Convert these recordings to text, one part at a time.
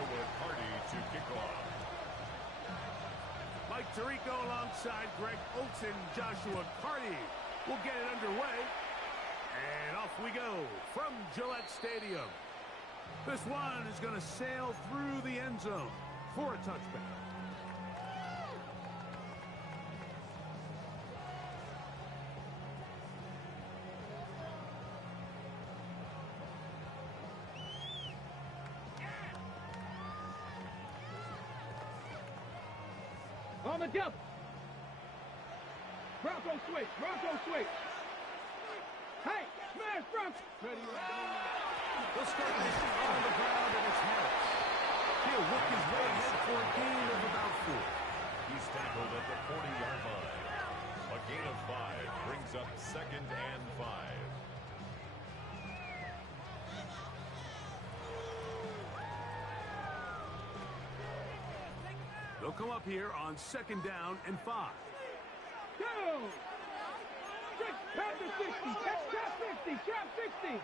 Joshua Carty to kick off. Mike Tirico alongside Greg Olson. Joshua Carty will get it underway. And off we go from Gillette Stadium. This one is going to sail through the end zone for a touchback. On the jump. Bronco switch. Bronco switch. Hey, smash Bronco. Ready. They'll start on the ground, and it's Harris. He'll work his way ahead for a gain of about 4. He's tackled at the 40-yard line. A gain of 5 brings up 2nd and 5. They'll come up here on 2nd down and 5. Go! Trap to 60. Trap 60. Trap 60.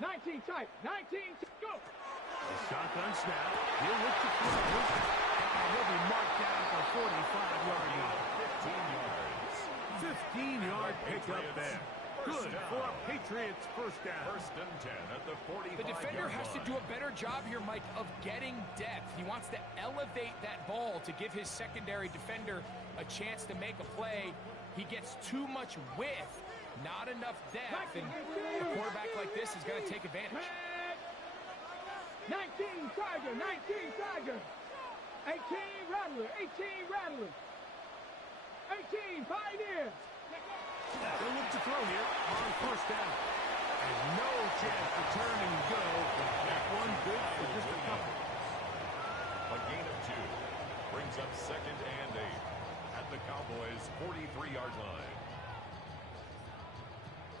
19 type. 19. Go! A shotgun snap. He'll look to throw. And he'll be marked down for 45-yard line. 15-yard pickup there. Good for a Patriots first down. 1st and 10 at the 45-yard line. The defender has to do a better job here, Mike, of getting depth. He wants to elevate that ball to give his secondary defender a chance to make a play. He gets too much width, not enough depth, and a quarterback like this is going to take advantage. 19 Tiger, 19 Tiger. 18 Rattler, 18 Rattler. 18 Pioneer. They'll look to throw here on 1st down. And no chance to turn and go. That one good for just a couple. A gain of 2 brings up 2nd and 8 at the Cowboys' 43-yard line.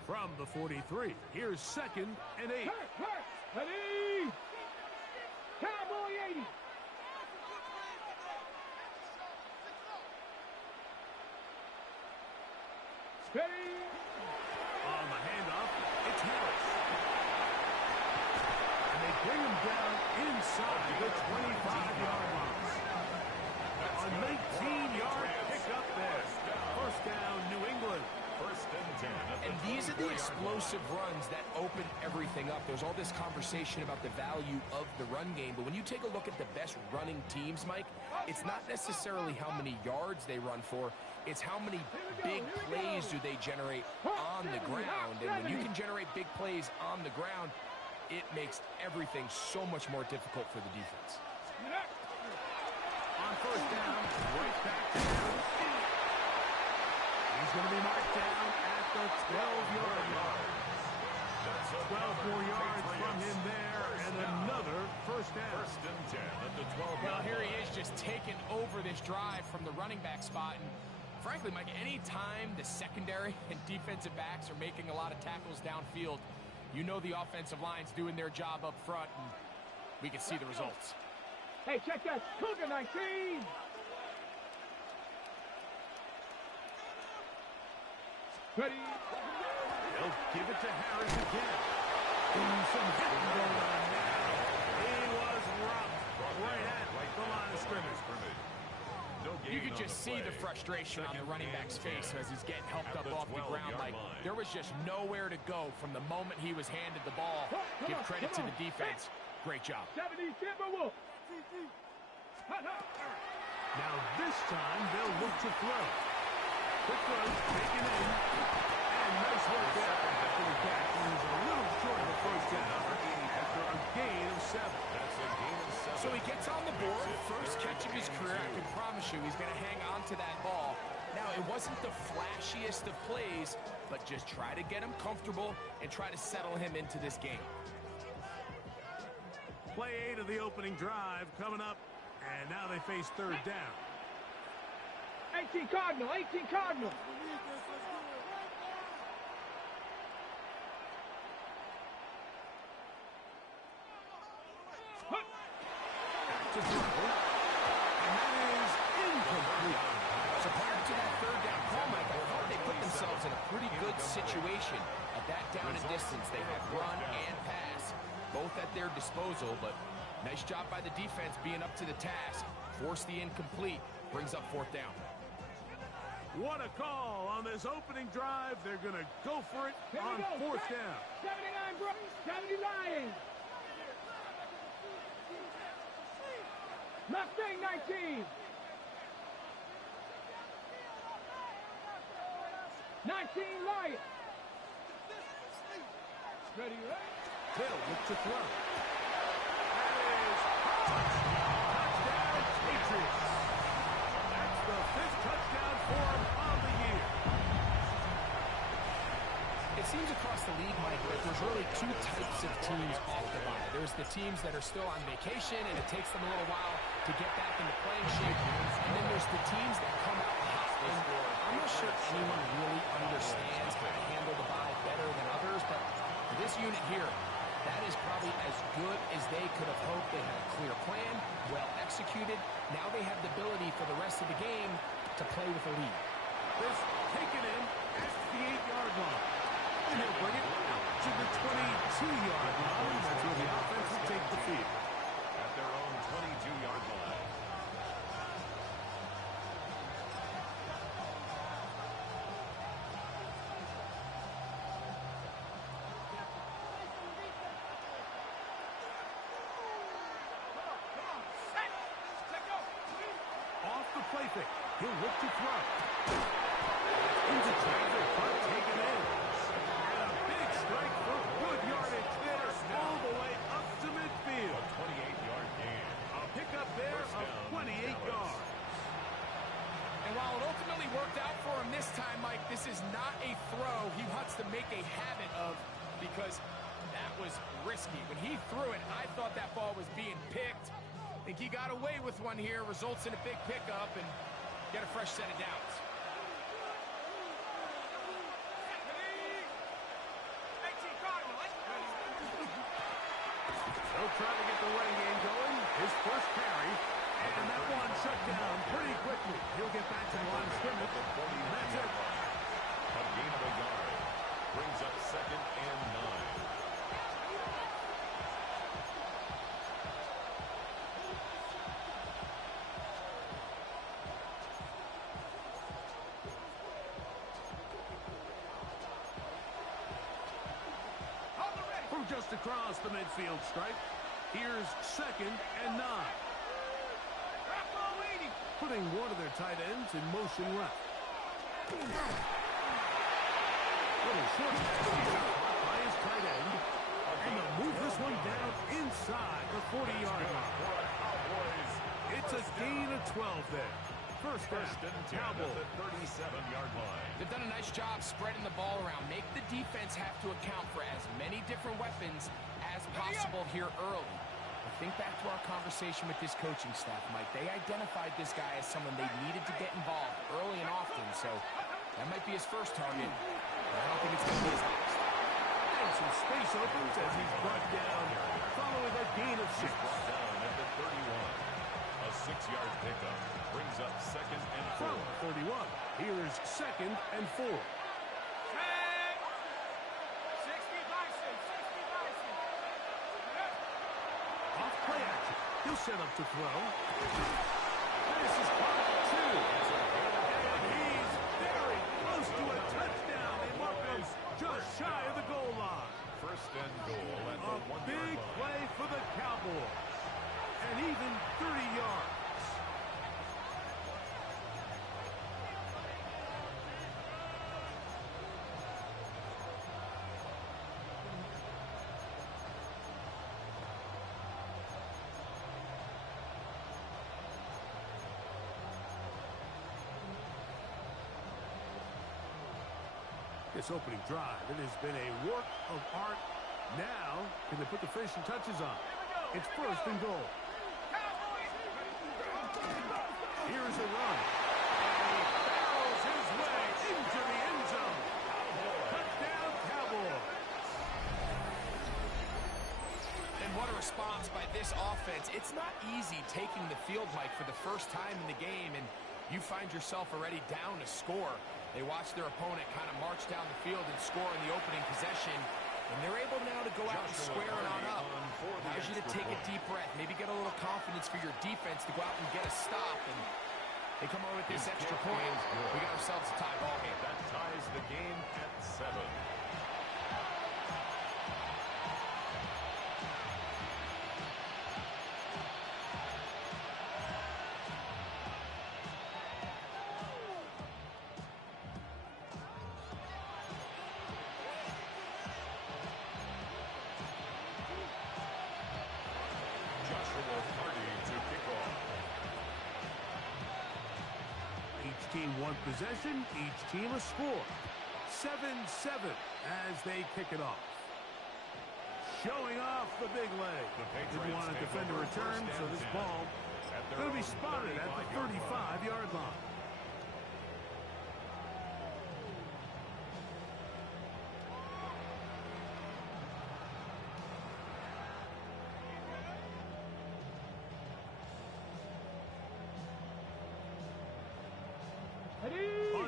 From the 43, here's 2nd and 8. Ready! Cowboy 80. Ready! On the handoff, it's Harris. And they bring him down inside the 25-yard line. A 19-yard pickup there. 1st down, New England. 1st and 10. And these are the explosive runs that open everything up. There's all this conversation about the value of the run game, but when you take a look at the best running teams, Mike, it's not necessarily how many yards they run for, it's how many big plays do they generate on the ground. And when you can generate big plays on the ground, it makes everything so much more difficult for the defense. On 1st down, right back to Harris. He's going to be marked down at the 12-yard line. 12 more yards from him there, and another 1st down. 1st and 10 at the 12-yard line. Well, here he is just taking over this drive from the running back spot. And frankly, Mike, any time the secondary and defensive backs are making a lot of tackles downfield, you know the offensive line's doing their job up front, and we can see the results. Hey, check that. Cougar 19. Ready? They'll give it to Harris again. Some hitting going on now. He was rocked right at the line of scrimmage. You could just see the frustration on the running back's face as he's getting helped up off the ground. Like, there was just nowhere to go from the moment he was handed the ball. Give credit to the defense. Great job. 70 Timberwolf. Now this time they'll look to throw. Quick throw, taken in. And nice work there after the catch. He was a little short of the 1st down after a gain of 7. That's a gain of 7. So he gets on the board, first catch of his career. I can promise you he's going to hang on to that ball. Now, it wasn't the flashiest of plays, but just try to get him comfortable and try to settle him into this game. Play 8 of the opening drive coming up, and now they face 3rd down. 18 Cardinal, 18 Cardinal. Back to throw, and that is incomplete. So prior to that 3rd down call, Mike, I thought they put themselves in a pretty good situation at that down and distance. They have run and pass, both at their disposal, but nice job by the defense being up to the task. Force the incomplete, brings up 4th down. What a call on this opening drive. They're going to go for it on 4th down. 79, bro. 79. Mustang 19. 19 Lion. Ready, right? Hill with the throw. That is touchdown Patriots. That's the 5th touchdown for him on the year. It seems across the league, Mike, that there's really 2 types of teams off the bye. There's the teams that are still on vacation, and it takes them a little while to get back into playing shape. And then there's the teams that come out hot. And I'm not sure anyone really understands how to handle the bye better than others, but for this unit here, that is probably as good as they could have hoped. They had a clear plan, well executed. Now they have the ability for the rest of the game to play with a lead. This taken in at the 8-yard line. And he'll bring it out to the 22-yard line. That's where the offense will take the field. At their own 22-yard line. Off the play fake. He'll look to throw. Into traffic, but taken in. And a big strike for good yardage there all the way up to midfield. A 28-yard gain. A pickup there of 28 yards. And while it ultimately worked out for him this time, Mike, this is not a throw he wants to make a habit of, because that was risky. When he threw it, I thought that ball was being picked. I think he got away with one here, results in a big pickup, and get a fresh set of downs. They'll try to get the running game going. His first carry. And that one shut down pretty quickly. He'll get back to the line of scrimmage. That's it. A gain of a yard. Brings up 2nd and 9. From just across the midfield stripe, here's 2nd and 9. Putting one of their tight ends in motion left. Little short pass by his tight end. And they'll move this one down inside the 40-yard line. It's a gain of 12 there. First down, Cowboys. At the 37-yard line. They've done a nice job spreading the ball around. Make the defense have to account for as many different weapons as possible here early. But think back to our conversation with this coaching staff, Mike. They identified this guy as someone they needed to get involved early and often, so that might be his first target. But I don't think it's going to be his last. And some space opens as he's brought down following a gain of 6. Down at the 31. A 6-yard pickup. Brings up 2nd and 4. From 31, here's 2nd and 4. Off play action. He'll set up to throw. This is caught 2. And he's very close to a touchdown. They mark him just shy of the goal line. First and goal at A the 1-yard big line. play for the Cowboys. And even 30 yards. This opening drive, it has been a work of art. Now, can they put the finishing touches on? It's 1st and goal. Here's a run. And he barrels his way into the end zone. Touchdown, Cowboys. And what a response by this offense. It's not easy taking the field, Mike, for the first time in the game, and you find yourself already down a score. They watch their opponent kind of march down the field and score in the opening possession, and they're able now to go out and square it on up. Allows you to take a deep breath, maybe get a little confidence for your defense to go out and get a stop, and they come over with this extra point. We got ourselves a tie ball game. That ties the game at 7. Each team one possession, each team a score. 7-7 as they kick it off. Showing off the big leg. Didn't want to defend a return, so this ball going to be spotted at the 35-yard line.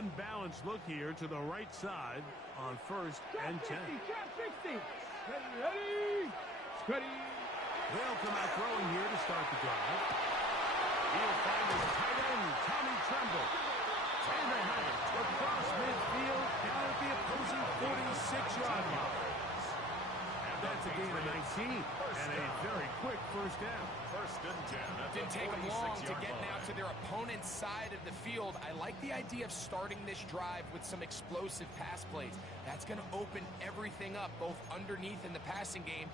Unbalanced look here to the right side on 1st and 10. Trap 60. Ready. Steady. They'll come out throwing here to start the drive. He'll find his tight end, Tommy Tremble. And they have it across midfield down at the opposing 46-yard line. That's a gain of 19 and a very quick first down. 1st and 10. Didn't take them long to get now to their opponent's side of the field. I like the idea of starting this drive with some explosive pass plays. That's going to open everything up, both underneath in the passing game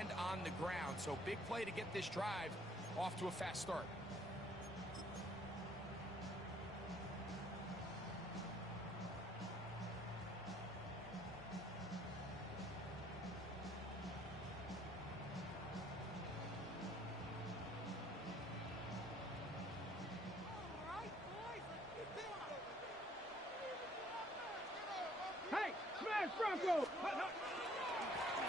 and on the ground. So big play to get this drive off to a fast start. Bronco.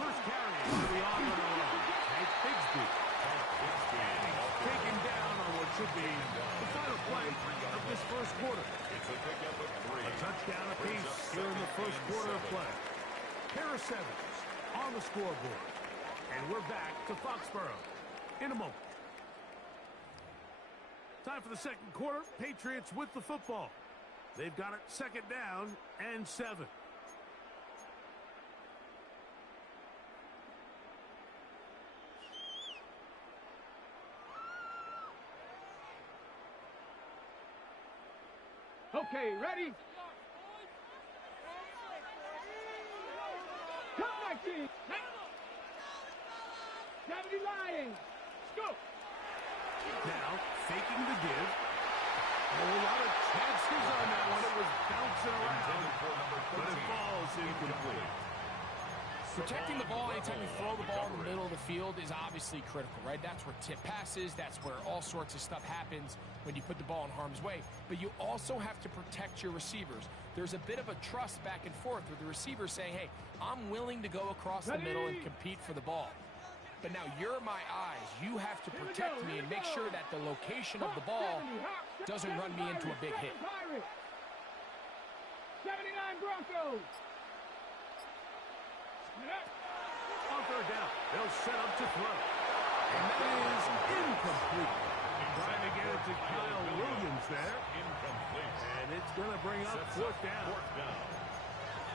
First carry to the offensive line. Hank Bigsby. And he's taken down on what should be the final play of this first quarter. It's a pickup of 3. A touchdown apiece here in the first quarter of play. Pair of sevens on the scoreboard. And we're back to Foxborough in a moment. Time for the second quarter. Patriots with the football. They've got it 2nd down and 7. Okay, ready? Come, 19. 70 Lions. Let's go. Now, faking the give. A whole lot of chances on that one. It was bouncing around, but it falls incomplete. Protecting the ball anytime you throw the ball in the middle of the field is obviously critical, right? That's where tip passes, that's where all sorts of stuff happens when you put the ball in harm's way. But you also have to protect your receivers. There's a bit of a trust back and forth with the receiver saying, hey, I'm willing to go across the middle and compete for the ball. But now you're my eyes. You have to protect me and make sure that the location of the ball doesn't run me into a big hit. 79 Broncos. On 3rd down, they'll set up to throw. And that is incomplete. Trying to get it to Kyle Williams there. Incomplete. And it's going to bring up 4th down.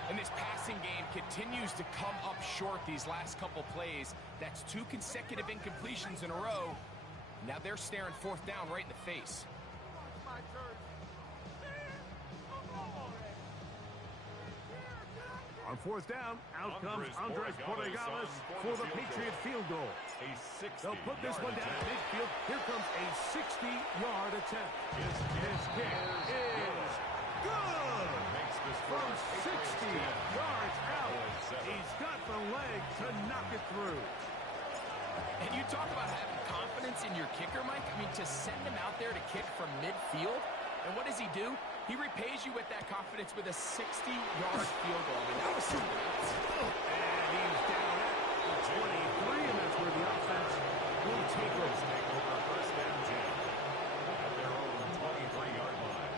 And this passing game continues to come up short these last couple plays. That's 2 consecutive incompletions in a row. Now they're staring 4th down right in the face. On 4th down, out comes Andres Borregales for the Patriot field goal. They'll put this one down at midfield. Here comes a 60-yard attempt. His kick is good. From 60 yards out, he's got the leg to knock it through. And you talk about having confidence in your kicker, Mike. I mean, to send him out there to kick from midfield, and what does he do? He repays you with that confidence with a 60-yard field goal. I mean, that was something else. And he's down at 23, and that's where the offense will take over. 1st and 10 at their own 23-yard line.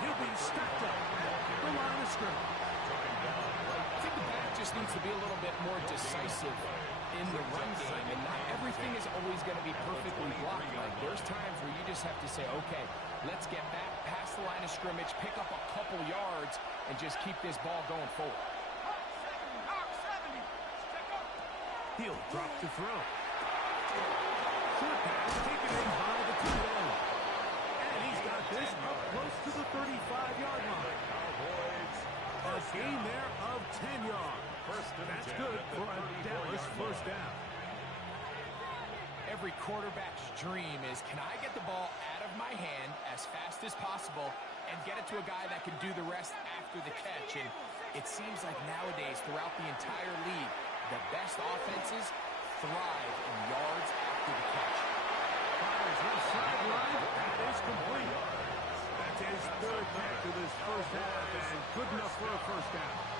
He'll be stacked up at the line of scrimmage. I think the back just needs to be a little bit more decisive in the run game, and not everything is always going to be perfectly blocked. Like, there's times where you just have to say, okay, let's get back past the line of scrimmage, pick up a couple yards, and just keep this ball going forward. He'll drop to throw. Short pass taken in by the tight end. And he's got this up close to the 35-yard line. A gain there of 10 yards. That's good for a Dallas first down. Every quarterback's dream is, can I get the ball out of my hand as fast as possible and get it to a guy that can do the rest after the catch? And it seems like nowadays, throughout the entire league, the best offenses thrive in yards after the catch. Fires left sideline. That is complete. That's his third catch of this first half, and good enough for a first down.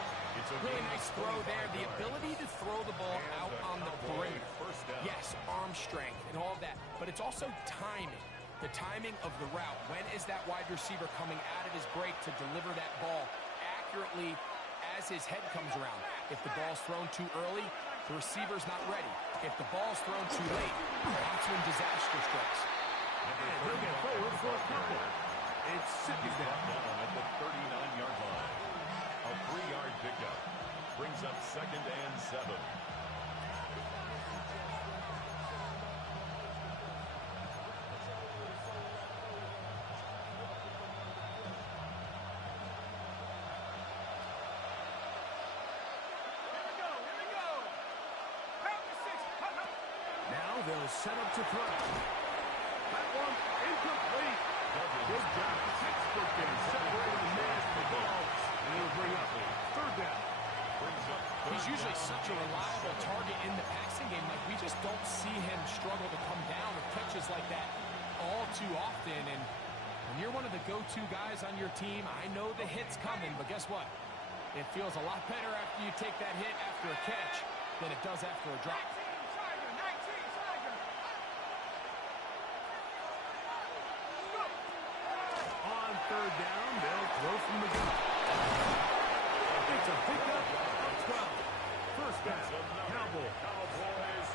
Really nice throw there. The ability to throw the ball out on the perimeter. Yes, arm strength and all that, but it's also timing. The timing of the route. When is that wide receiver coming out of his break to deliver that ball accurately as his head comes around? If the ball's thrown too early, the receiver's not ready. If the ball's thrown too late, that's when disaster strikes. And he'll get forward for a couple. It's second down at the 39-yard line. A 3-yard pickup brings up 2nd and 7. Now they'll set up to throw. That one incomplete. Good job. Textbook game. Separating the man from the ball. And he'll bring up third down. He's usually such a reliable target in the passing game. Like, we just don't see him struggle to come down with catches like that all too often. And when you're one of the go-to guys on your team, I know the hit's coming, but guess what? It feels a lot better after you take that hit after a catch than it does after a drop. On third down, they'll throw from the gun. It's a pickup of 12. First down, Cowboys.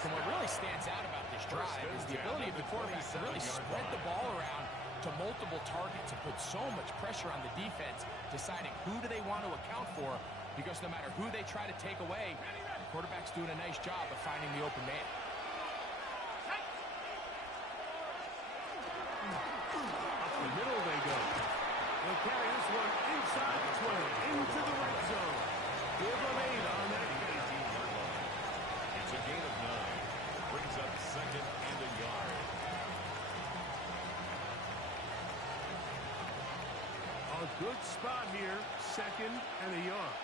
And what really stands out about this drive is the ability of the quarterback to really spread the ball around to multiple targets and put so much pressure on the defense, deciding who do they want to account for, because no matter who they try to take away, the quarterback's doing a nice job of finding the open man. Up the middle they go. They'll carry this one inside the 20, into the red zone. Give them 8 on that count. It's a gain of 9. Brings up 2nd and a yard. A good spot here, 2nd and a yard.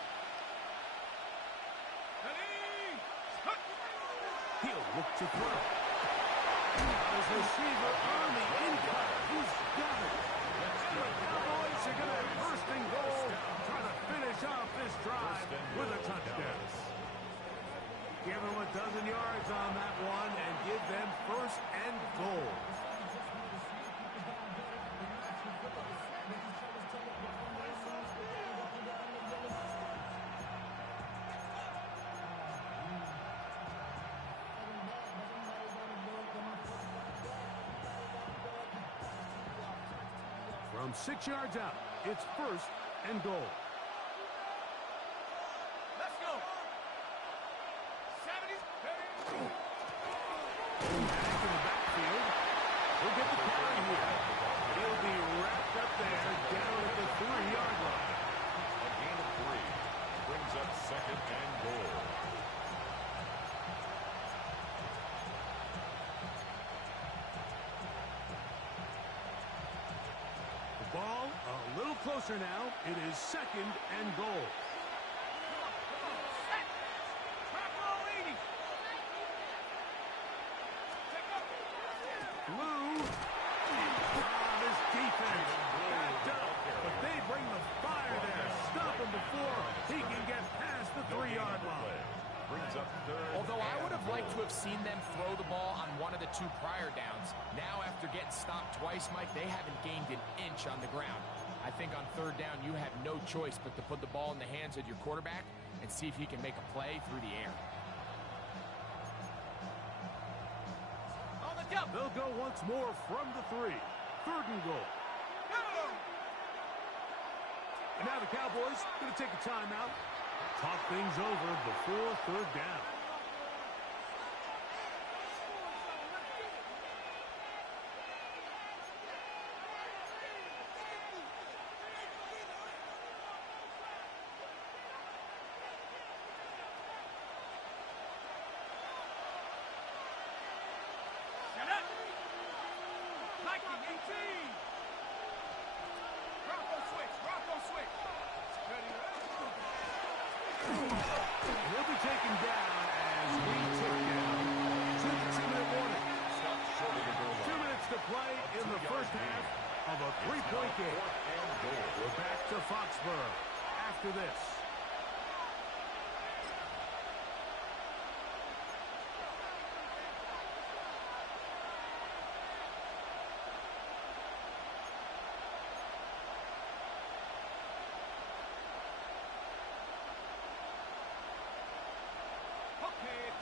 He'll look to throw. His receiver on the in-cut. He's got it. And the Cowboys are going to have first and goal, trying to finish off this drive with a touchdown. Give them a dozen yards on that one and give them first and goal. From 6 yards out, it's first and goal. Let's go. 70. Back in the backfield. He'll get the carry here. He'll be wrapped up there down at the 3-yard line. A gain of 3. Brings up 2nd and goal. Ball a little closer now. It is 2nd and goal. Blue. This defense backed up, but they bring the fire there. Stop him before he can get past the 3-yard line. Brings up 3rd. Although I would have liked to have seen them throw the ball on one of the 2 prior downs. Now, after getting stopped twice, Mike, they haven't gained an inch on the ground. I think on third down, you have no choice but to put the ball in the hands of your quarterback and see if he can make a play through the air. On the jump. They'll go once more from the 3. 3rd and goal. And now the Cowboys going to take a timeout. Talk things over before 3rd down. He'll be taken down as we tick down to the 2-minute warning. 2 minutes to play in the first half of a 3-point game. We're back to Foxborough after this.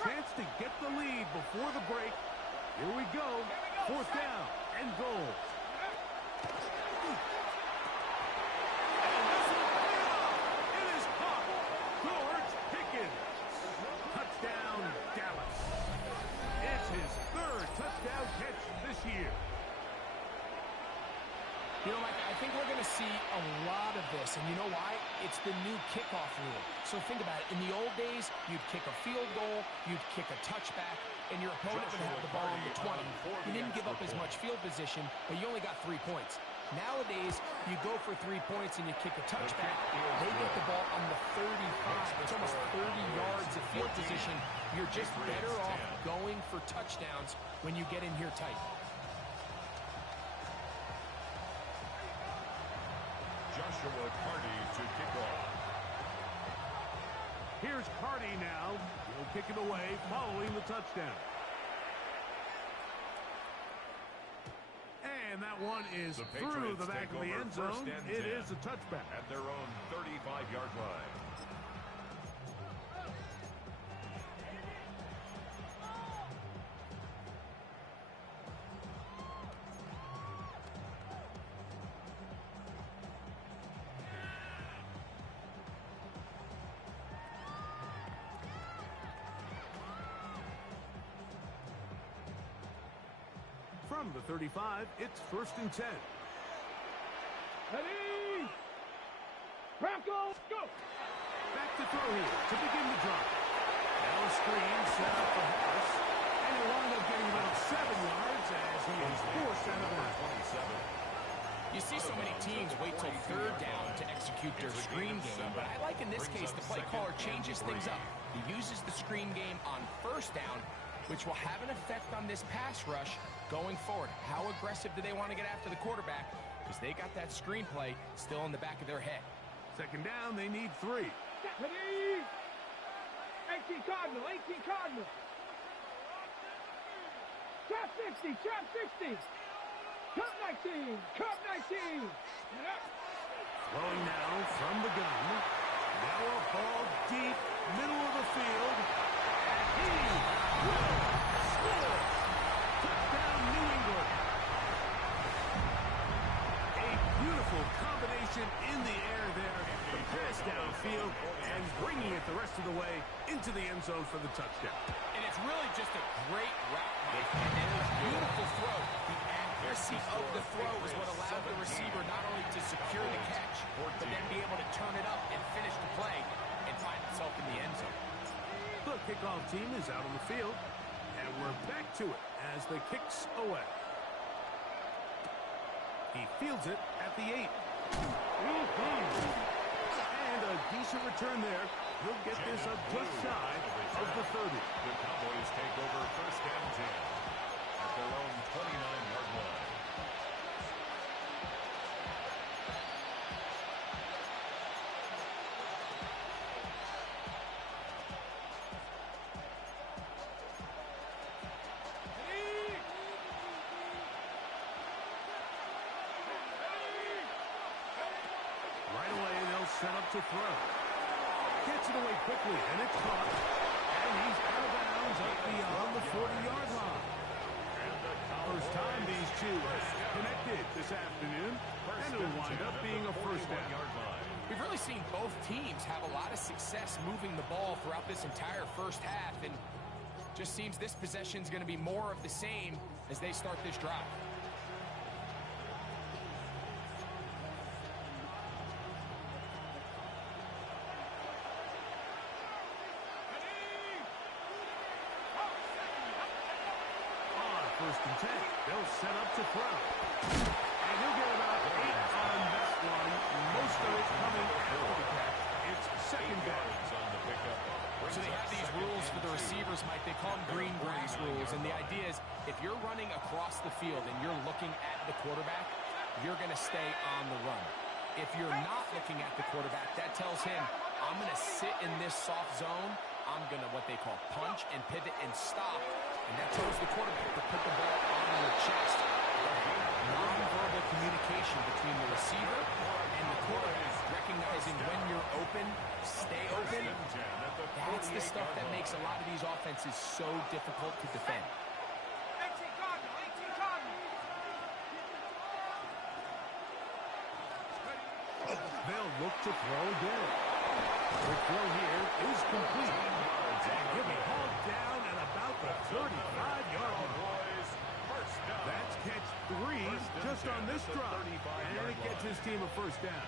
Chance to get the lead before the break. Here we go. 4th down and goal. And this will pay off. It is caught. George Pickens. Touchdown, Dallas. It's his 3rd touchdown catch this year. You know, Mike, I think we're going to see a lot of this, and you know why? It's the new kickoff rule. So think about it. In the old days, you'd kick a field goal, you'd kick a touchback, and your opponent would have the ball on the 20. You didn't give up as much field position, but you only got 3 points. Nowadays, you go for 3 points and you kick a touchback. They get the ball on the 35. It's almost 30 yards of field position. You're just better off going for touchdowns when you get in here tight. Joshua Carty to kick off. Here's Carty now. He'll kick it away following the touchdown. And that one is through the back of the end zone. It is a touchback. At their own 35-yard line. From the 35, it's 1st and 10. Ready? Bronco, go! Back to throw here to begin the drive. Now a screen set up for Harris. And he'll wind up getting about 7 yards as he is forced out of bounds. You see so many teams wait till 3rd down to execute their screen game, but I like in this case the play caller changes things up. He uses the screen game on 1st down, which will have an effect on this pass rush going forward. How aggressive do they want to get after the quarterback? Because they got that screenplay still in the back of their head. 2nd down, they need 3. Ready? 18 Cardinal, 18 Cardinal. Trap 60, trap 60. Cup 19, cup 19. Throwing now from the gun. Now a ball deep, middle of the field. And he will score. Touchdown, New England. A beautiful combination in the air there. The pass downfield and bringing it the rest of the way into the end zone for the touchdown. And it's really just a great route, Mike. And then a beautiful throw. The accuracy of the throw is what allowed the receiver not only to secure the catch, but then be able to turn it up and finish the play and find himself in the end zone. The kickoff team is out on the field, and we're back to it as the kicks away. He fields it at the 8. And a decent return there. He'll get this up just shy of the 30. The Cowboys take over 1st and 10 at their own 29-yard line. to throw. Gets it away quickly, and it's caught. And he's out of bounds up beyond the 40-yard line. First time these two have connected this afternoon, and it'll wind up being a first down. We've really seen both teams have a lot of success moving the ball throughout this entire first half, and just seems this possession is going to be more of the same as they start this drive. First and 10. They'll set up to throw. And he'll get about 8 on this one. Most of it coming after the catch. It's second down. So they have these rules for the receivers, Mike. They call them green grass rules. And the idea is if you're running across the field and you're looking at the quarterback, you're going to stay on the run. If you're not looking at the quarterback, that tells him, I'm going to sit in this soft zone. I'm going to what they call punch and pivot and stop. And that tells the quarterback to put the ball on your chest. Non-verbal communication between the receiver and the quarterback, recognizing when you're open, stay open. That's the stuff that makes a lot of these offenses so difficult to defend. They'll look to throw again. The throw here is complete. And he'll be hauled down at about the 35-yard line. That's catch 3 just on this drive. And it gets his team a first down.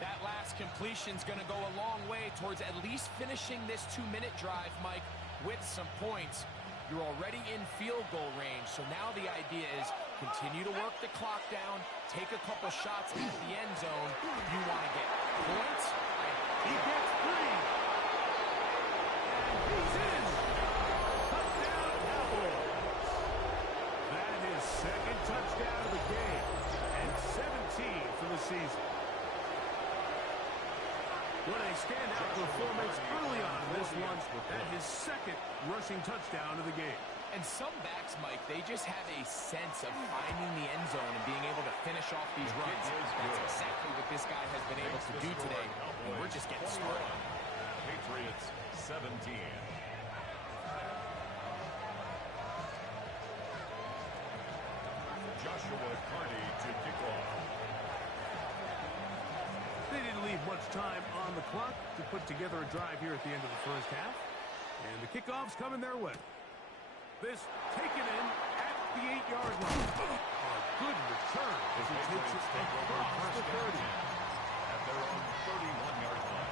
That last completion's going to go a long way towards at least finishing this 2-minute drive, Mike, with some points. You're already in field goal range, so now the idea is continue to work the clock down, take a couple shots at the end zone. You want to get points. He gets 3. And he's in. Touchdown, Cowboys. That is second touchdown of the game and 17 for the season. What a standout performance early on in this one. That his second rushing touchdown of the game. And some backs, Mike, they just have a sense of finding the end zone and being able to finish off these runs. That's exactly what this guy has been able to do today, and we're just getting started. Patriots 17. Joshua Carty to kick off. They didn't leave much time on the clock to put together a drive here at the end of the first half. And the kickoff's coming their way. This taken in at the 8-yard line. A good return as he takes it across the 30. At their own 31-yard line.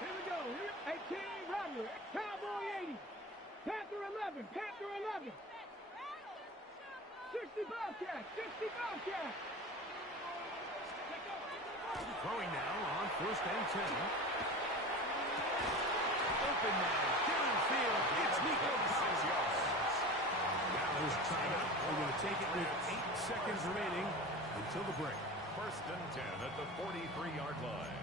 Here we go. 18, Rodney. Cowboy 80. Panther 11. Panther 11. 60 Bobcats. 60 Bobcats. Throwing now on first and 10. Open man. Downfield. It's Nico. 6 yards. Now his timeout. We're going to take it with 8 seconds remaining until the break. First and 10 at the 43-yard line.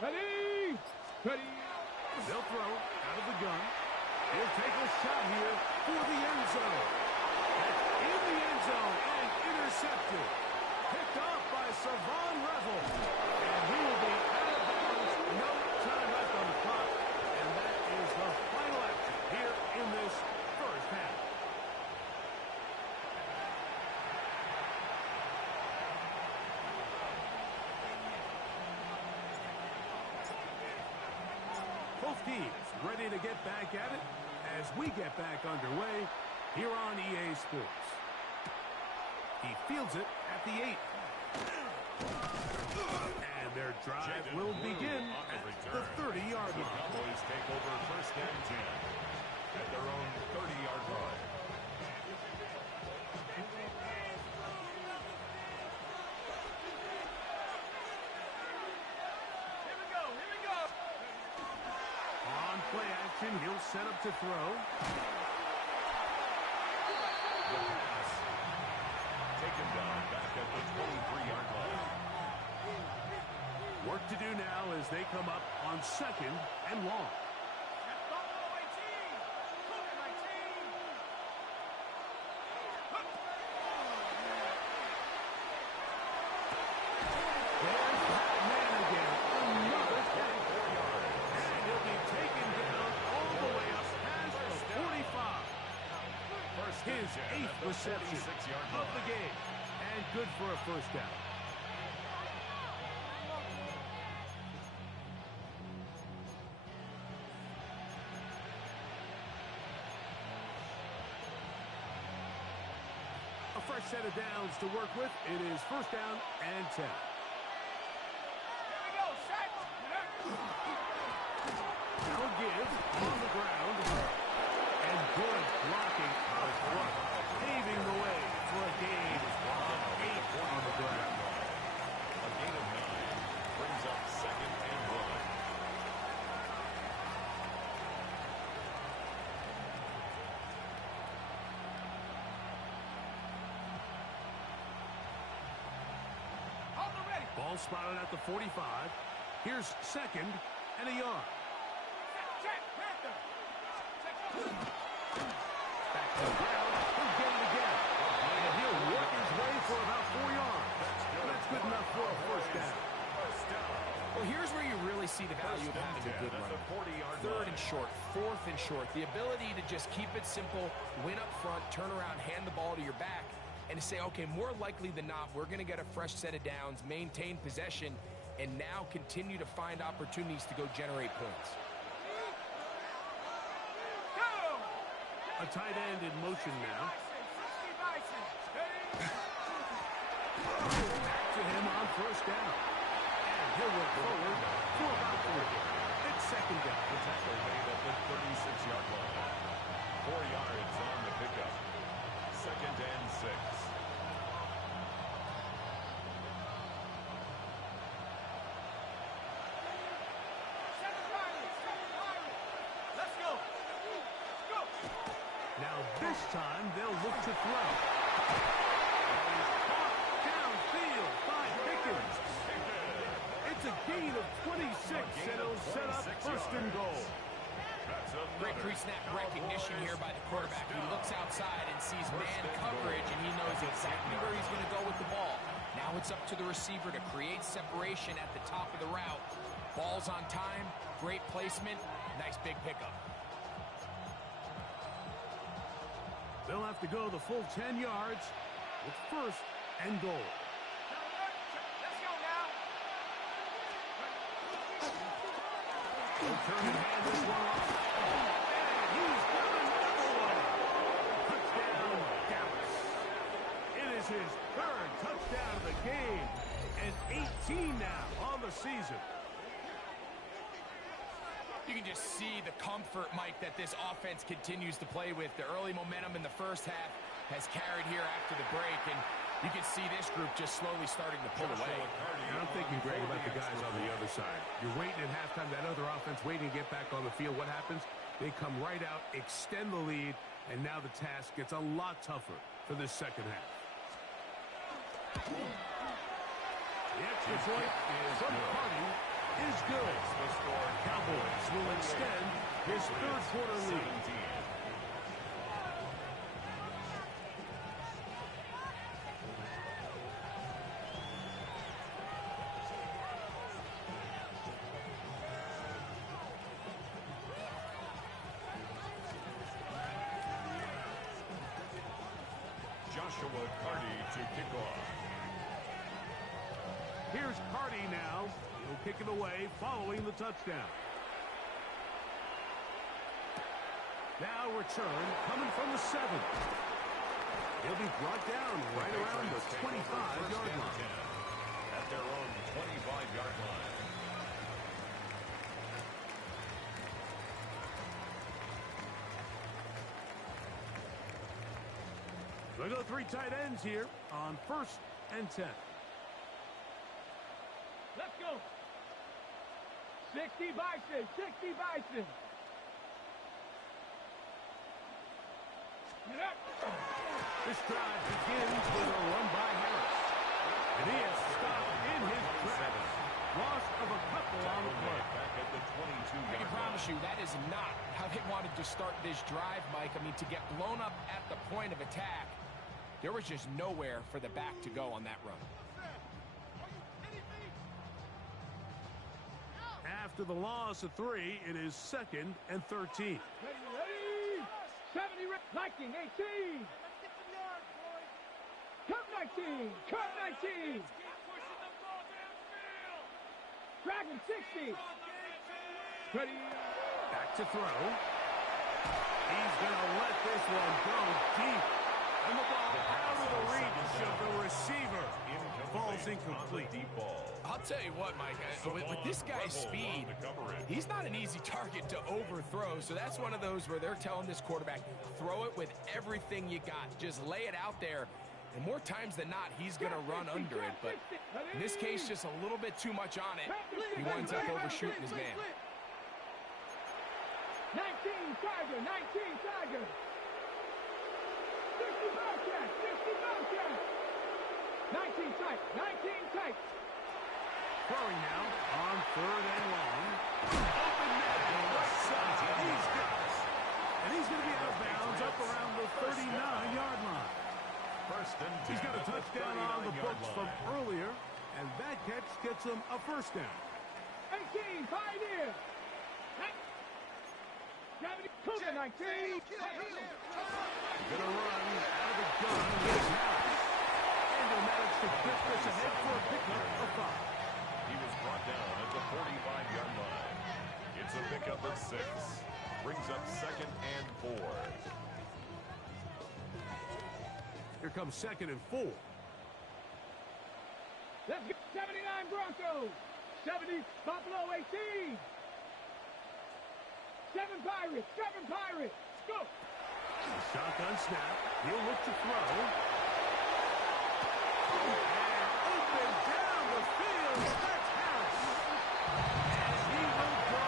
Ready? Ready? They'll throw out of the gun. He'll take a shot here for the end zone. That's in the end zone and intercepted. Picked off by Savon Revel. And he will be out of bounds. No time left on the clock. And that is the final action here in this first half. Both teams ready to get back at it as we get back underway here on EA Sports. He fields it at the 8. And their drive will begin at the 30-yard line. The Cowboys take over first and 10 at their own 30-yard line. On play action, he'll set up to throw. The pass taken down back at the 23-yard line. Work to do now as they come up on 2nd and long. There's that man again. Another catch. And he'll be taken down all the way up past the 45. His 8th reception of the game. And good for a first down. A fresh set of downs to work with. It is first down and 10. They'll give on the ground. And good blocking up front. Paving the way for a gain of 8 on the ground. A gain of 9 brings up 2nd and 1. Ball spotted at the 45. Here's 2nd and a yard. Back to the ground. He'll get it again. And he'll work his way for about 4 yards. That's good enough for a first down. Well, here's where you really see the value of having a good run. 3rd and short, 4th and short. The ability to just keep it simple, win up front, turn around, hand the ball to your back, and to say, okay, more likely than not, we're going to get a fresh set of downs, maintain possession, and now continue to find opportunities to go generate points. A tight end in motion now. Back to him on first down. And he'll work forward for about 3. It's 2nd down. The tackle made at the 36-yard line. 4 yards on the pickup. 2nd and 6. Now this time they'll look to throw. He's caught downfield by Pickens. It's a gain of 26, and it'll set up 1st and goal. Great pre-snap recognition here by the quarterback. He looks outside and sees man coverage, and he knows exactly where he's going to go with the ball. Now it's up to the receiver to create separation at the top of the route. Ball's on time, great placement, nice big pickup. They'll have to go the full 10 yards with 1st and goal. He'll turn and hand this one off. And he's got another one. Touchdown, Dallas. It is his 3rd touchdown of the game. And 18 now on the season. You can just see the comfort, Mike, that this offense continues to play with. The early momentum in the first half has carried here after the break, and you can see this group just slowly starting to pull away. And I'm thinking, Greg, about the guys on the other side. You're waiting at halftime, that other offense waiting to get back on the field. What happens? They come right out, extend the lead, and now the task gets a lot tougher for this second half. The extra point from Carty is good. Cowboys will extend his 3rd quarter lead. Joshua Carty to kick off. Here's Carty now. He'll kick it away following the touchdown. Now return coming from the 7. He'll be brought down right around the 25-yard line. At their own 25-yard line. They go 3 tight ends here on 1st and 10. Let's go. 60 Bison, 60 Bison. This drive begins with a run by Harris. And he is stopped in his tracks. Loss of a couple on the play. Back at the 22-yard I can promise line. you that is not how they wanted to start this drive, Mike. I mean, to get blown up at the point of attack, there was just nowhere for the back to go on that run. After the loss of 3, it is 2nd and 13. Ready, ready. 70 Viking 18. Cut 19. Cut 19. Dragon 60. Ready. Back to throw. He's going to let this one go deep. And the ball out of the reach of the receiver. Falls incomplete. Deep ball. I'll tell you what, Mike, with this guy's speed, he's not an easy target to overthrow. So that's one of those where they're telling this quarterback, throw it with everything you got. Just lay it out there. And more times than not, he's going to run under it. But in this case, just a little bit too much on it. He winds up overshooting his man. 19 Tiger, 19 Tiger. 60 Bobcat, 60 Bobcat. 19 tight, 19 tight. Throwing now on 3rd and long. Open man, right side. He's got it. And he's going to be out of bounds up around the 39-yard line. First and 10. He's got a touchdown on the books from earlier, and that catch gets him a 1st down. 18 Pioneer. Cougar 19. Gonna run out of the gun. Here's Harris. And he'll manage to get this ahead for a pickup of 5. He was brought down at the 45-yard line. It's a pickup of 6. Brings up 2nd and 4. Here comes 2nd and 4. Let's go. 79 Broncos. 70 Buffalo 18. 7 Pirates. 7 Pirates. Let's go. Shotgun snap. He'll look to throw. And open down the field. That's Harris. And he will go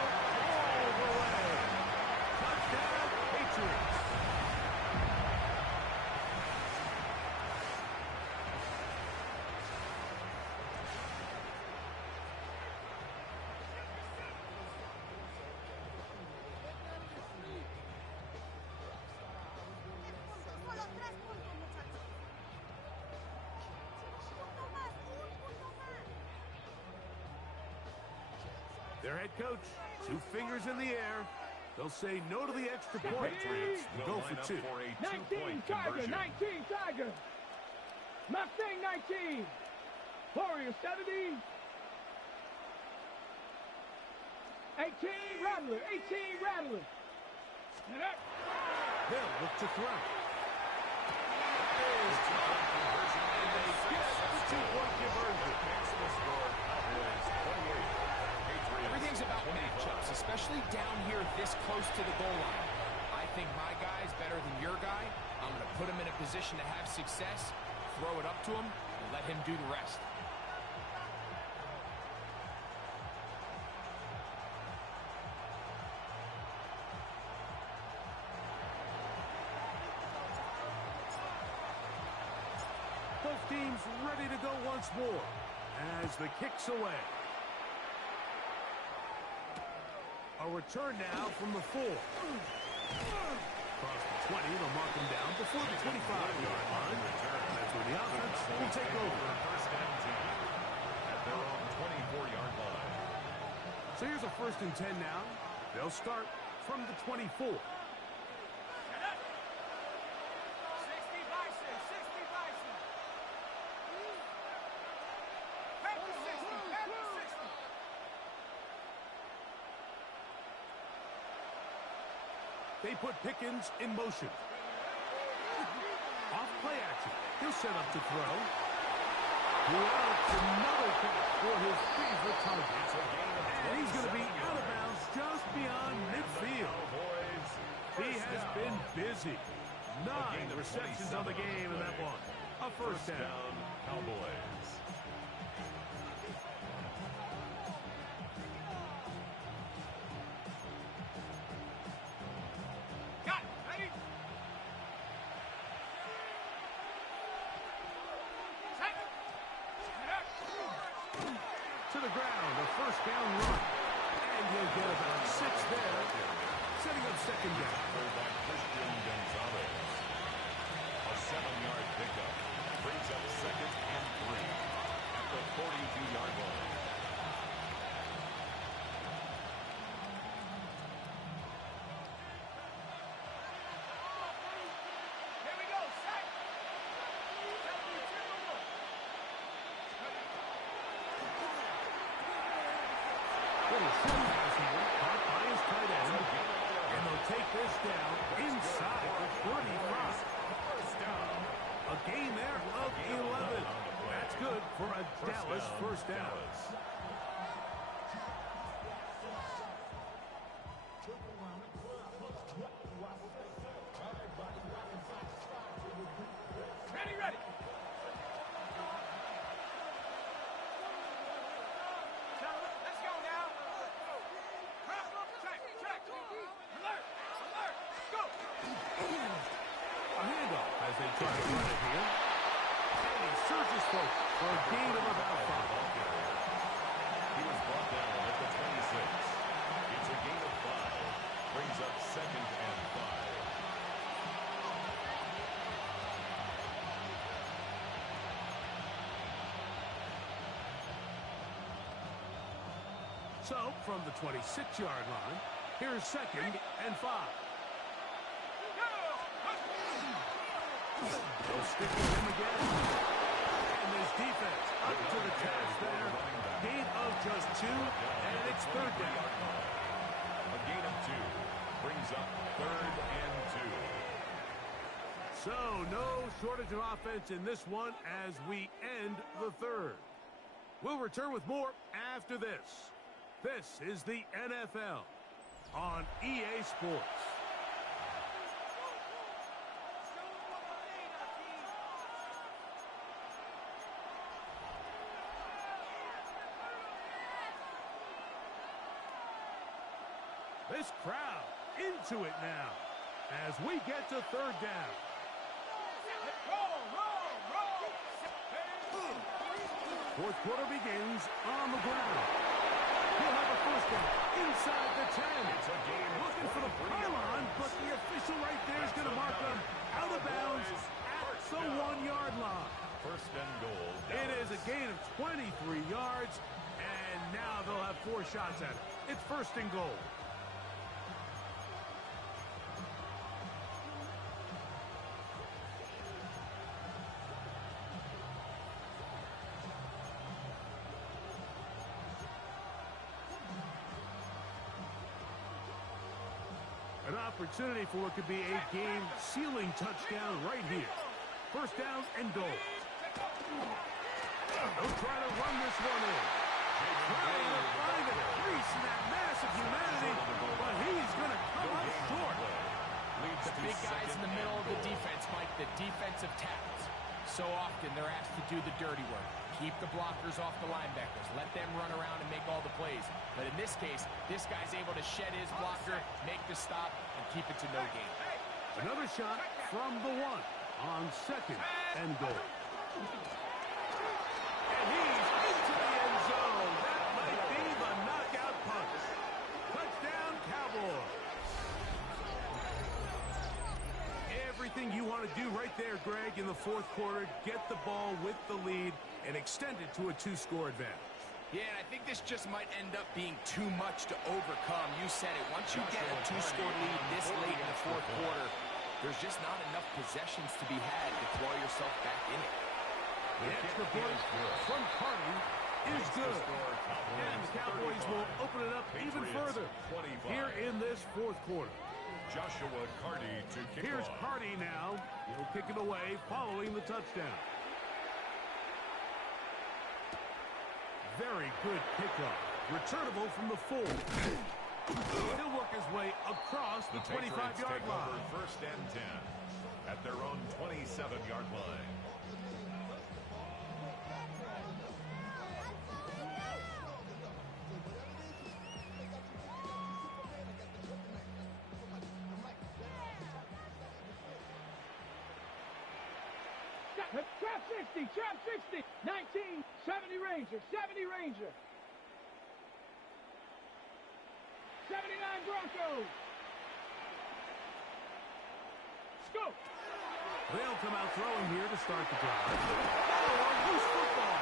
all the way. Touchdown, Patriots. Their head coach, 2 fingers in the air. They'll say no to the extra point. Patriots And will go line for up 2. for a 19 2-point Tiger. conversion. 19 Tiger. Mustang 19. Warrior 70. 18 Rattler. 18 Rattler. They'll look to throw. Is 2-point conversion, and they get The 2-point conversion. makes the score. Cowboys 28. Patriots Everything's about 25. matchups, especially down here this close to the goal line. I think my guy's better than your guy. I'm going to put him in a position to have success, throw it up to him, and let him do the rest. Both teams ready to go once more as the kick's away. A return now from the 4. Across the 20, they'll mark him down before the 25-yard line. That's where the offense will take over. First and 10 at their own 24-yard line. So here's a 1st and 10 now. They'll start from the 24. 60 Bison. 60 Bison. Back to 60. Back to 60. They put Pickens in motion. Off play action. He'll set up to throw. Another catch for his favorite target. And he's going to be out of bounds just beyond midfield. He has been busy. 9 receptions on the game in that one. A first down. Cowboys. To the ground, a first down run. And he'll get about 6 there. Setting up second down. A 7-yard pickup. Brings up second and 3 at the 42-yard line. Here we go, sack. Little short pass here, caught by his tight end. And they'll take this down inside the 35. A gain there of 11. That's good for a Dallas first down. Ready, ready. Let's go now. Check. Alert. Go. A handoff as they try to run it here. And he surges forward for a gain of about 5. He was brought down at the 26. It's a gain of 5. Brings up second and 5. So, from the 26-yard line, here's second and 5. They'll stick with him again. And this defense up to the task there. Gain of just 2, and it's third down. A gain of 2 brings up third and 2. So, no shortage of offense in this one as we end the third. We'll return with more after this. This is the NFL on EA Sports. This crowd into it now as we get to third down. Fourth quarter begins on the ground. He'll have a first down inside the 10. It's a game Looking for the pylon, but the official right there is going to mark them out of bounds at the 1-yard line. First and goal. It is a gain of 23 yards, and now they'll have 4 shots at it. It's first and goal. An opportunity for what could be a game-sealing touchdown right here. First down and goal. They'll try to run this one in. Trying to find a crease in that mass of humanity, but he's going to come up short. The big guys in the middle of the defense, Mike, the defensive tackles. So often they're asked to do the dirty work. Keep the blockers off the linebackers. Let them run around and make all the plays. But in this case, this guy's able to shed his blocker, make the stop, and keep it to no gain. Another shot from the 1 on second and goal. And he's into the end zone. That might be the knockout punch. Touchdown, Cowboys. Everything you want to do right there, Greg, in the fourth quarter. Get the ball with the lead and extend it to a 2-score advantage. Yeah, and I think this just might end up being too much to overcome. You said it. Once you get a 2-score lead this late in the fourth quarter, there's just not enough possessions to be had to throw yourself back in it. The extra point from Carty is good. And the Cowboys will open it up even further here in this fourth quarter. Joshua Carty to kick Here's off. Carty now. He'll kick it away following the touchdown. Very good kickoff. Returnable from the 4. He'll work his way across the 25-yard line. First and 10 at their own 27-yard line. Trap 60, trap 60. 19, 70 Ranger, 70 Ranger. 79 Broncos. Go. They'll come out throwing here to start the drive. Oh, a loose football.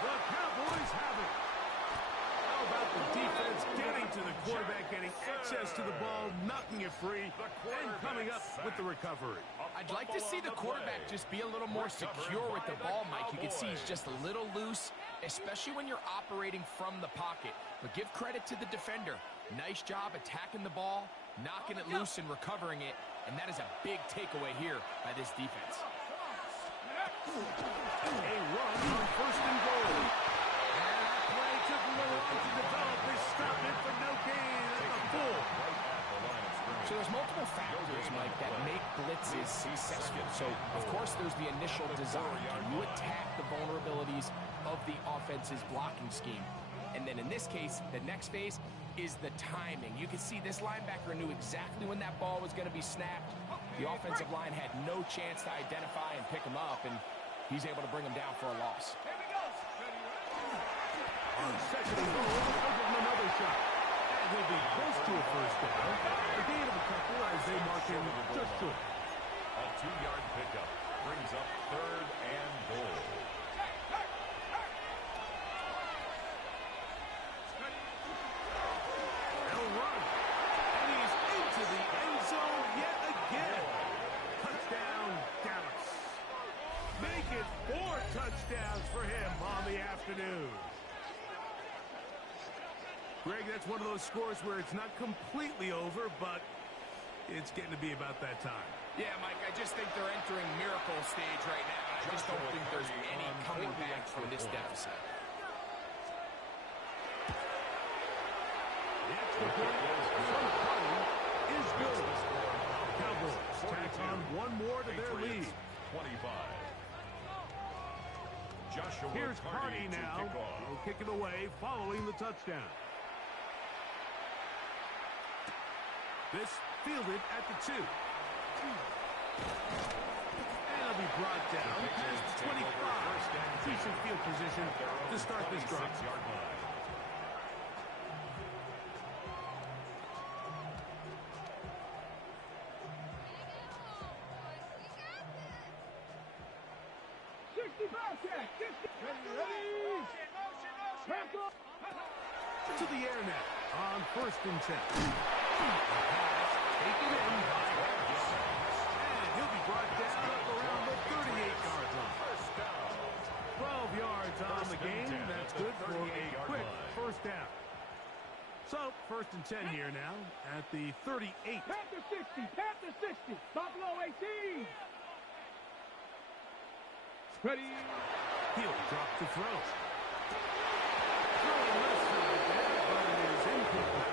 The Cowboys have it. How about the defense getting to the quarterback, getting access to the ball, knocking it free, and coming up with the recovery. I'd like to see the quarterback just be a little more secure with the ball, Mike. You can see he's just a little loose, especially when you're operating from the pocket. But give credit to the defender. Nice job attacking the ball, knocking it loose and recovering it. And that is a big takeaway here by this defense. A run on first and goal. And that play took a little long to develop. They stopped it for no gain at the full. So there's multiple factors, Mike, that make blitzes successful. So, of course, there's the initial design. Can you attack the vulnerabilities of the offense's blocking scheme? And then in this case, the next phase is the timing. You can see this linebacker knew exactly when that ball was going to be snapped. The offensive line had no chance to identify and pick him up, and he's able to bring him down for a loss. On second and goal, they'll give him another shot. And he'll be close to a first down. A gain of a couple as they mark him just short. A 2-yard pickup brings up third and goal. They'll run. And he's into the end zone yet again. Touchdown, Dallas. Make it 4 touchdowns for him on the afternoon. Greg, that's one of those scores where it's not completely over, but it's getting to be about that time. Yeah, Mike, I just think they're entering miracle stage right now. I just don't think there's any coming back from this deficit. The extra point from Carty is good. Cowboys tack on one more to their lead. 25. Joshua Here's Carty now. He'll kick it away following the touchdown. This fielded at the 2. And it'll be brought down past 25. Decent field position to start this drive. To the air now on first and 10. Taken in by Harris. And he'll be brought down up around the 38-yard line. 12 yards on the game. That's good for a quick first down. So, first and 10 here now at the 38. Panther 60, Panther 60, Buffalo 18. Ready. He'll drop the throw. Throwing left side there, but it is incomplete.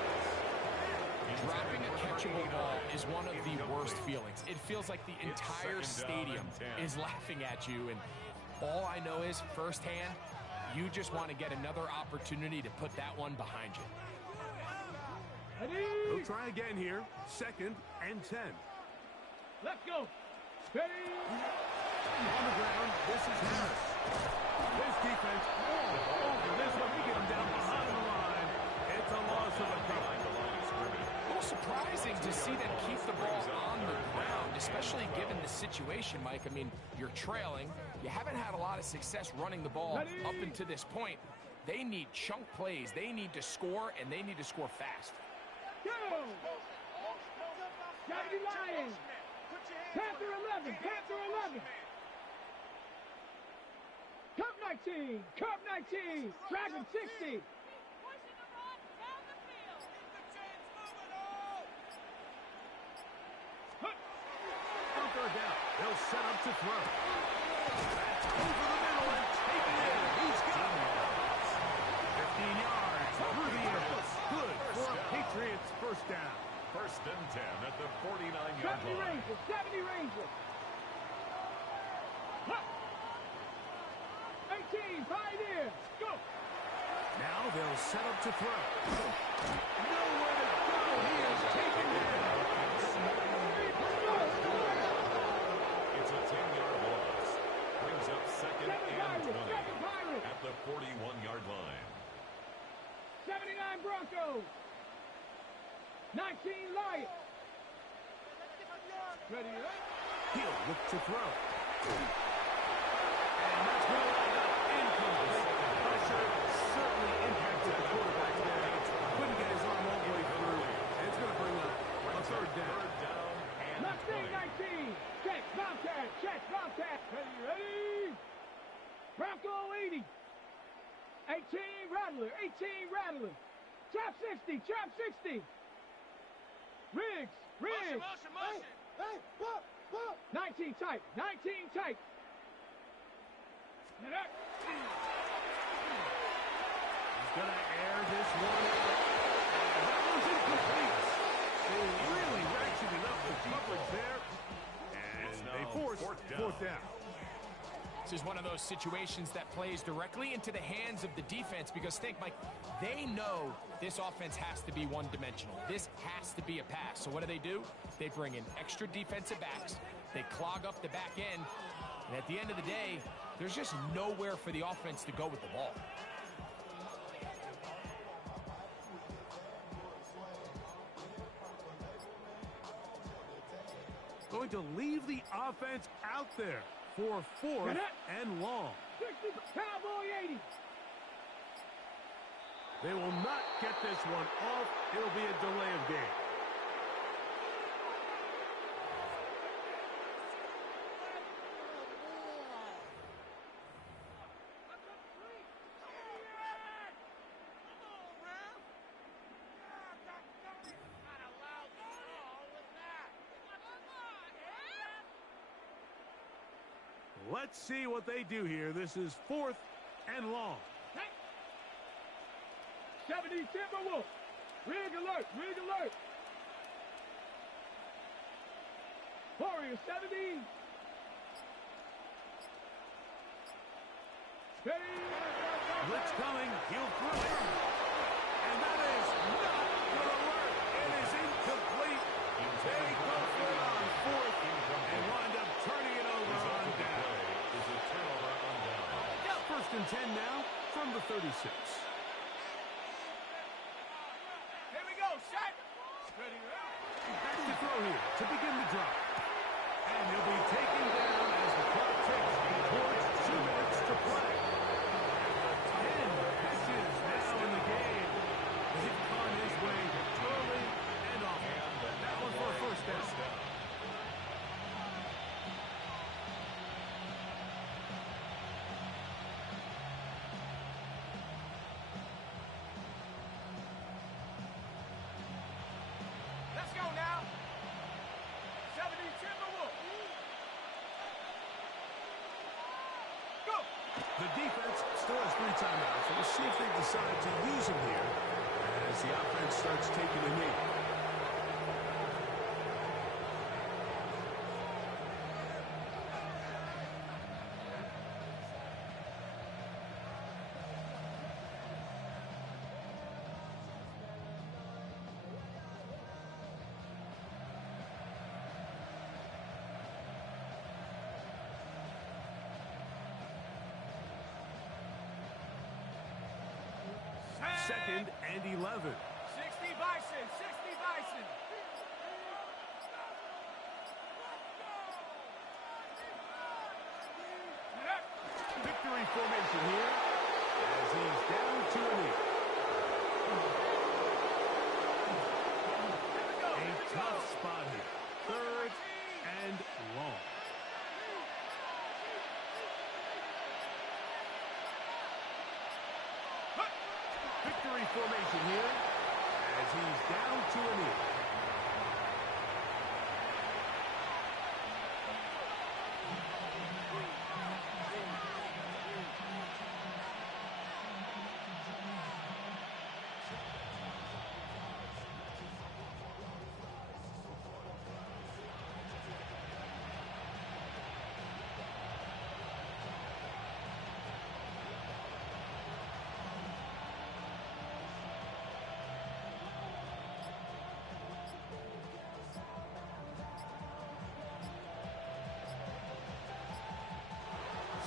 Dropping a catchable ball is one of the worst feelings. It feels like the entire stadium is laughing at you, and all I know is, firsthand, you just want to get another opportunity to put that one behind you. We'll try again here. Second and 10. Let's go. Ready. On the ground, this is Harris. This defense all over this one. We get him down behind the line. It's a loss of a couple. A little surprising to see them keep the ball on the ground, especially given the situation, Mike. I mean, you're trailing. You haven't had a lot of success running the ball up until this point. They need chunk plays. They need to score, and they need to score fast. Go. Gotta be lying. Panther 11, Panther 11. Cup 19, Cup 19, Dragon 60. set up to throw. That's over the middle and taken in. He's got it. 15 yards through the air. Good for a Patriots first down. First and 10 at the 49-yard 70 line. Rangers, 70 Rangers. 18, Pioneers, go. Now they'll set up to throw. Nowhere to go. He is taken down. It's a 10-yard loss. Brings up second and 20 at the 41-yard line. 79 Broncos. 19 Lions. Ready, He'll look to throw. And that's going to line up incomplete. Pressure certainly impacted the quarterback there. Couldn't get his arm all the way through. And it's going to bring up a third down. Mustang 19. Check, Bobcat, check, Bobcat. Ready? Bronco 80. 18 Rattler, 18 Rattler. Trap 60, trap 60. Riggs, Riggs. Motion. Hey, whoa, whoa. 19 tight, 19 tight. He's going to air this one out. That one's incomplete. They really ratcheted up the coverage there. And they force fourth down. This is one of those situations that plays directly into the hands of the defense because think, Mike, they know this offense has to be one-dimensional. This has to be a pass. So what do? They bring in extra defensive backs. They clog up the back end. And at the end of the day, there's just nowhere for the offense to go with the ball. Going to leave the offense out there for fourth and long. 60, Cowboy 80. They will not get this one off. It'll be a delay of game. Let's see what they do here. This is fourth and long. 70 Timberwolves. Rig alert, rig alert. Warrior 70. Ready. Blitz coming. He'll throw it. And that is not going to work. It is incomplete. They go for it on fourth and wind up turning it over on down. First and 10 now from the 36. Here we go, set. Ready, Back to throw here to begin the drive. And he'll be taken down as the clock ticks towards 2 minutes to play. 10 pitches now in the game. He's on his way early and often. That one for a first down. Let's go now. 70 Timberwolves. Go. The defense still has 3 timeouts, so we'll see if they decide to use them here as the offense starts taking a knee. Second and 11. 60 Bison, 60 Bison. Victory formation here as he's down to a knee. A tough spot here. Third and long. Victory formation here as he's down to a knee.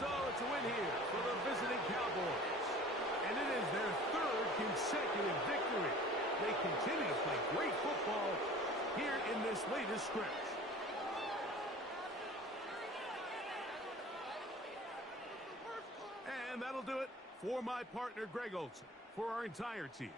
So it's a win here for the visiting Cowboys. And it is their third consecutive victory. They continue to play great football here in this latest stretch. And that'll do it for my partner, Greg Olson. For our entire team,